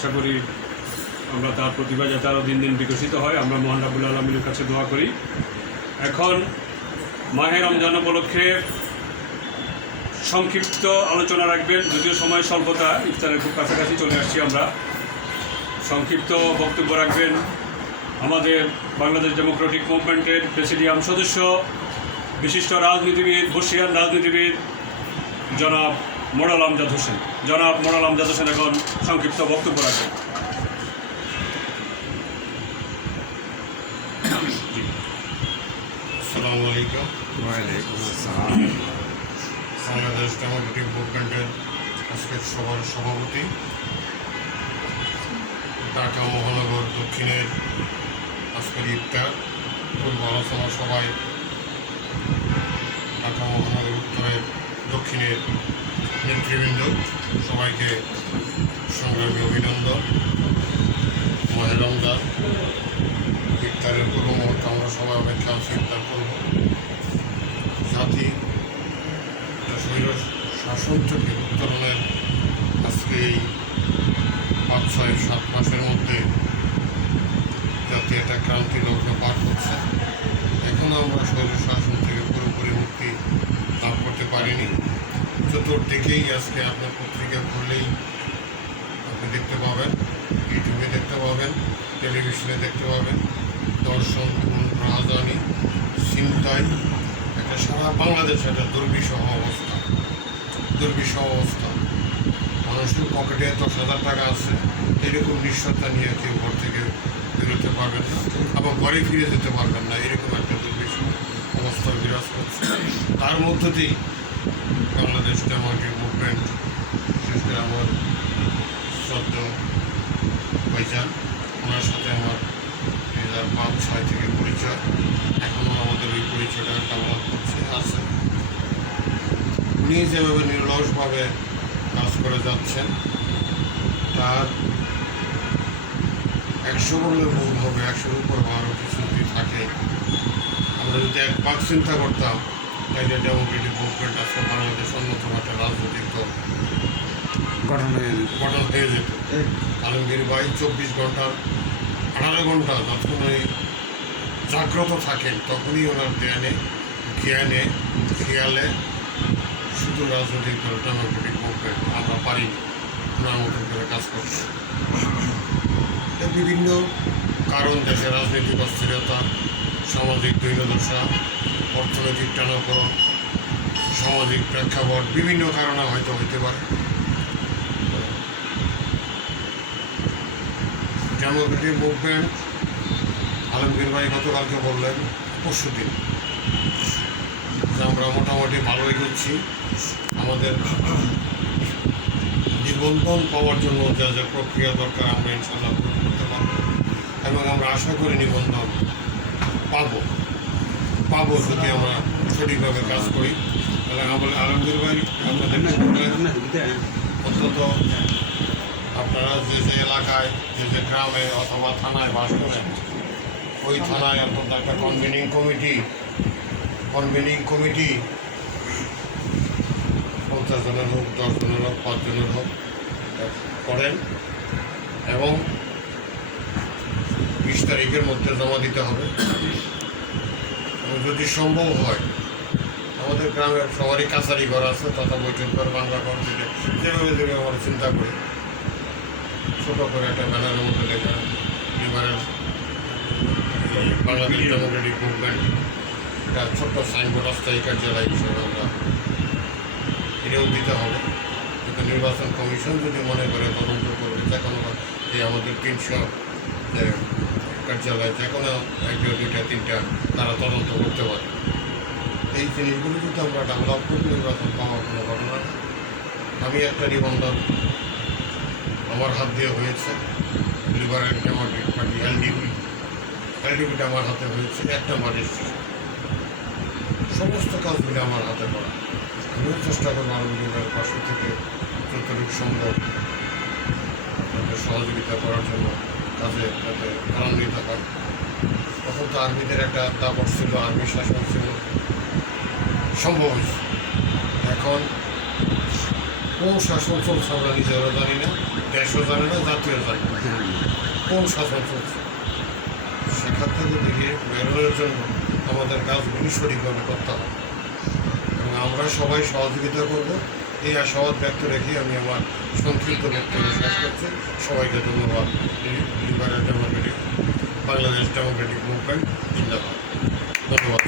আশা করি আমরা তার প্রতিভা যাতে আরও দিন দিন বিকশিত হয়, আমরা মহান রাবুল আলমিনের কাছে দোয়া করি। এখন মাহে রমজান উপলক্ষে সংক্ষিপ্ত আলোচনা রাখবেন, যদিও সময় স্বল্পতা, ইফতারের খুব কাছাকাছি চলে আসছি আমরা। সংক্ষিপ্ত বক্তব্য রাখবেন আমাদের বাংলাদেশ ডেমোক্রেটিক মুভমেন্টের প্রেসিডিয়াম সদস্য, বিশিষ্ট রাজনীতিবিদ, বর্ষিয়ান রাজনীতিবিদ, জনাব মোড়াল আমজাদ হোসেন। জনাব মোড়াল আমজাদ হোসেন এখন সংক্ষিপ্ত বক্তব্য রাখবেন। আসসালামু আলাইকুম। বাংলাদেশ ডেমোক্রেটিক মুভমেন্টের আজকের সভার সভাপতি ঢাকা মহানগর দক্ষিণের আজকের ইফতার পূর্ব আলোচনা সভায় ঢাকা মহানগর উত্তরের দক্ষিণের নেতৃবৃন্দ সবাইকে সংগ্রামী অভিনন্দন। মাহের রমজান ইফতারের পূর্ব মুহূর্তে আমরা সবাই অপেক্ষা আছি ইফতার করব। জাতি একটা শৈর শাসন থেকে উত্তরণের আজকে এই পাঁচ, ছয়, সাত মাসের মধ্যে জাতি একটা ক্রান্তি লগ্ন পার করছে। এখনও আমরা শৈর শাসন চতুর্দিকেই আজকে আপনার পত্রিকা খুললেই আপনি দেখতে পাবেন, ইউটিউবে দেখতে পাবেন, টেলিভিশনে দেখতে পাবেন। দর্শন রাজধানী চিন্তায় একটা সারা বাংলাদেশ একটা দুর্বিষহ অবস্থা দুর্বিষহ অবস্থা। মানুষের পকেটে দশ হাজার টাকা আছে, এরকম নিঃসত্তা নিয়ে কেউ ঘর থেকে বেরোতে পারবেন না আবার ঘরে ফিরে যেতে পারবেন না, এরকম একটা দুর্বিষহ অবস্থা বিরাজ করছে। তার মধ্য দিয়েই বাংলাদেশ ডেমোক্রেটিক মুভমেন্ট বিশেষ করে আমার শ্রদ্ধ ভাইজান, ওনার সাথে আমার দুই হাজার পাঁচ, ছয় থেকে পরিচয়। এখনও আমাদের ওই পরিচয়টা কামনা করছে, আছে। উনি যেভাবে নির্লসভাবে কাজ করে যাচ্ছেন, তার একশো বললে ভুল হবে, একশোর উপর আরও কিছু যদি থাকে, আমরা যদি এক ভাগ চিন্তা করতাম তাইলে ডেমোক্রেটিক মুভমেন্ট আজকে বাংলাদেশ অন্যতম একটা রাজনৈতিক দল। গঠন হয়ে যেত। গঠন হয়ে যেত। আলমগীর ভাই চব্বিশ ঘণ্টার আঠারো ঘণ্টা যখন জাগ্রত থাকেন তখনই ওনার জ্ঞানে জ্ঞানে খেয়ালে শুধু রাজনৈতিক দল ডেমোক্রেটিক মুভমেন্ট আমরা পারি ওনার মতন করে কাজ করতে এর বিভিন্ন কারণ দেশে রাজনৈতিক অস্থিরতা সামাজিক দৈন্যদশা অর্থনৈতিক টানাপড়ন, সামাজিক প্রেক্ষাপট, বিভিন্ন কারণে হয়তো হইতে পারে। ডেমোক্রেটিক মুভমেন্ট আলমগীর ভাই গতকালকে বললেন, পরশু দিন আমরা মোটামুটি ভালোই করছি। আমাদের নিবন্ধন পাওয়ার জন্য যা যা প্রক্রিয়া দরকার আমরা ইনশাল্লাহ করতে পারব এবং আমরা আশা করি নিবন্ধন পাবো। পাবো যদি আমরা সঠিকভাবে কাজ করি। তাহলে আমাদের আলমগীর ভাই আপনাদের অন্তত আপনারা যে যে এলাকায় যে যে গ্রামে অথবা থানায় বাস করেন ওই থানায় অন্তত একটা কনভেনিং কমিটি কনভেনিং কমিটি পঞ্চাশ জনের হোক দশ জনের হোক পাঁচ জনের হোক করেন। এবং বিশ তারিখের মধ্যে জমা দিতে হবে। যদি সম্ভব হয়, আমাদের গ্রামের সবারই কাছারি ঘর আছে, তথা বৈঠক ঘর বাংলা ঘর থেকে যেভাবে যেভাবে আমরা চিন্তা করি, ছোটো করে একটা ব্যানারের মধ্যে লেখা লিবারেল বাংলাদেশ ডেমোক্রেটিক মুভমেন্ট একটা ছোট্ট সাইনবোর্ড অস্থায়ী কার্যালয় হিসেবে আমরা এটাও দিতে হবে। কিন্তু নির্বাচন কমিশন যদি মনে করে তদন্ত করবে, যে কোনো এই আমাদের তিনশো কার্যালয় যে কোনো একটা দুইটা, তিনটা, তারা তদন্ত করতে পারে। এই জিনিসগুলো যদি আমরা ডেভেলপ করি, নির্বাচন পাওয়ার কোনো ঘটনা আমি একটা নিবন্ধন আমার হাত দিয়ে হয়েছে। লিবারেল ডেমোক্রেটিক পার্টি এলডিপি এলডিপিটা আমার হাতে হয়েছে, একটা নম্বর সমস্ত কাজগুলি আমার হাতে করা। আমিও চেষ্টা করব আলমগীরের পাশে থেকে যতটুকু সম্ভব সহযোগিতা করার জন্য। কাজে যাতে আনন্দিত হয় তখন তো আর্মিদের একটা দাপট ছিল, আর্মি শাসন ছিল। সম্ভব এখন কোন শাসন চলছে আমরা নিজেরা জানি না, দেশও জানে না জাতীয় জানে না। কোন শাসন চলছে? সেখান থেকে বেরিয়ে বেরোনোর জন্য আমাদের কাজগুলি সঠিকভাবে করতে হবে। এবং আমরা সবাই সহযোগিতা করব। এই আশাবাদ ব্যক্ত রেখে আমি আমার সংক্ষিপ্ত বক্তব্য শেষ করছি। সবাইকে ধন্যবাদ। লিবারেল ডেমোক্রেটিক বাংলাদেশ ডেমোক্রেটিক মুভমেন্ট জিন্দাবাদ। ধন্যবাদ।